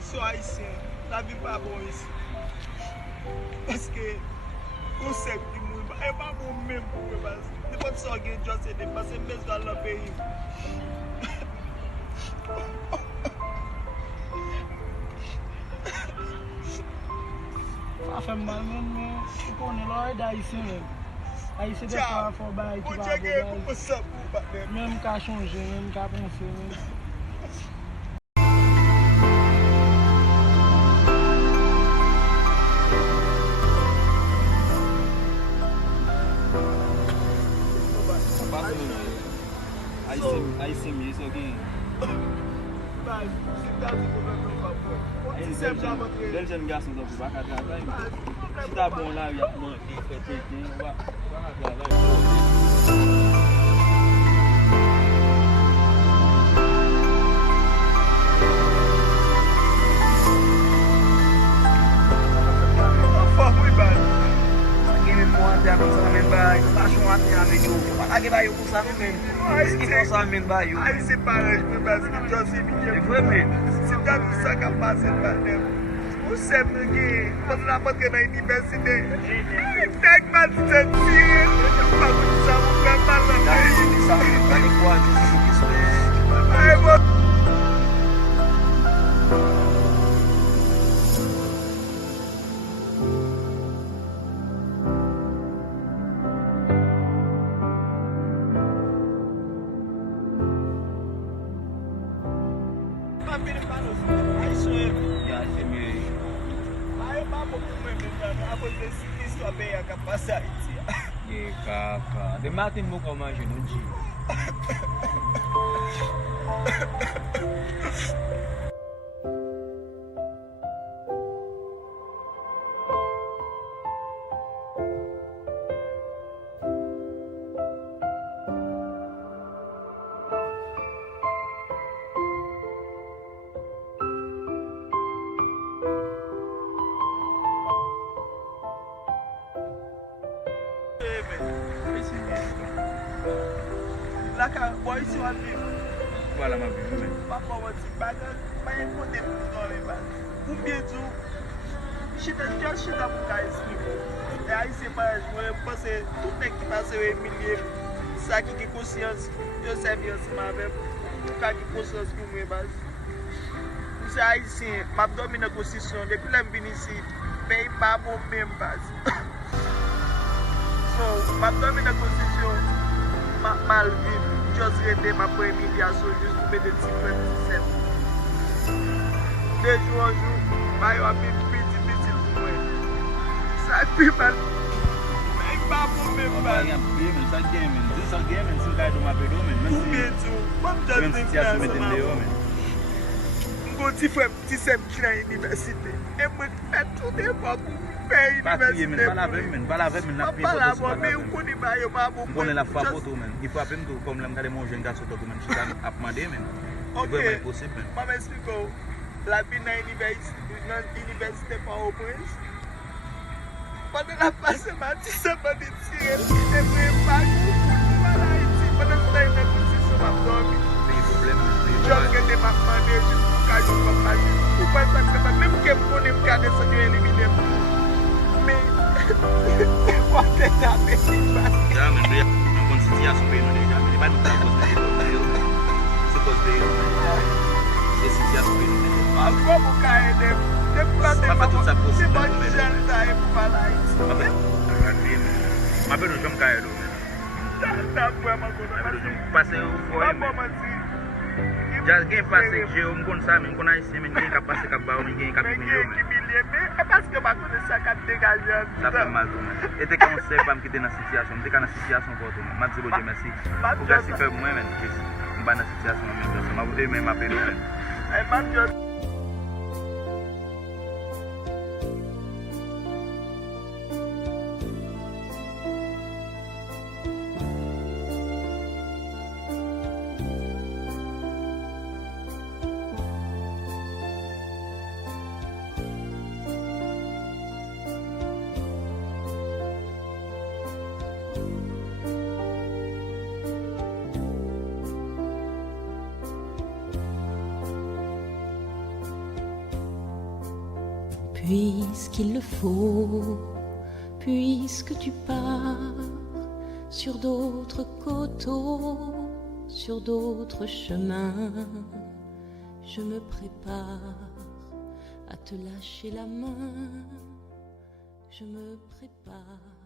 So haïtien, la vie pas bon ici. Parce que concept du monde, et pas bon même pour eux. N'importe ça qui est juste c'est dépasser mes dans le pays. Ça fait mal, mais tu connais l'oreille d'haïtien. Haïtien, des fois, il faut bailler qui va même qu'à changer, même qu'à penser. Haïtien, mieux, c'est ok. Bel jeune garçon, donc il va pas travailler. Si t'as bon là, il y a pas de travail. Aí você para de beber, que eu sei que foi mesmo. Se tá no saco a passa de bater. O sempre que quando na boca na universidade, tem que mais sentir, para começar a cantar lá. Aí vou De matin, je vais manger un jean. Boy, si on vit. Voilà ma vie. Papa, on dit, pas un côté pour les balles. Ou bien tout, je suis dans mon cas expliqué. Et à ici, je pense que tout le qui passe au milieu, ça qui est conscience, je sais bien si ma mère, tout cas qui est conscience pour moi. Nous sommes haïtiens, je domine la constitution, depuis que je suis ici, je ne paye pas mon même base. So, je domine la constitution, je mal vivre. Just rete ma premiliasyon just pou mè de ti frem. De jou an jou, bayo a bin piti pou mwen. Sa pi man. Mèk pa pou mè man. Sa gen men. Dis sa gen men, si kaya do ma pedo men. Pou mè tou. Mèm just din klas man. Mgo ti frem, ti sem ki nan universite. E mwen fè tout de fwa pou fè universite. Bala vem men, Mwen pala mwen, mè yon koni bayo mabou. Mwen la fwa poto men. I fwa pem tou kom lem gade mon jen gaso toto men. Chitan ap mande men. Ok, men. mwen espliko. La bin nan universite pa ou prens. Pwede la pase mati se pwede tire. E mwen bagou pou wala iti. Pwede stay nan konsisyon ap domi. Peye problem. Jok gede mak mande, jist pou kajou pa mande. Ou pa sa kreman, mèm ke mpone mkade se nye elimine mpou. Me, wate ta me si bas. Ja men, yon konsiti a soupe yon deja. Men, e ba nou ta kos de yon. Se kos de yon. Se siti a soupe yon deja. A kwa mou ka edem. De plante Pa tout sa si posib. bon janta e pou pala iti. Ma pe nou jom ka edo men. Janta pou yaman kono. Ma pe nou jom pase ou fo Pa men. pou man si. Jas gen pase je ou mkon sa men, mkon a isi men gen ka pase ka ba ou men gen ka Men pime yo gen men. ki milye men. E paske ba kone sa kat degajan. Sa fe mal tou men. E te ka on se pa mkite nan sityasyon, mte ka nan sityasyon koto men. Ma dize boje mersi. Ou ka si fe mwen men, mba nan sityasyon men. Ma vode men ma pe do men. E man just Puisqu'il le faut, puisque tu pars sur d'autres coteaux, sur d'autres chemins, je me prépare à te lâcher la main, je me prépare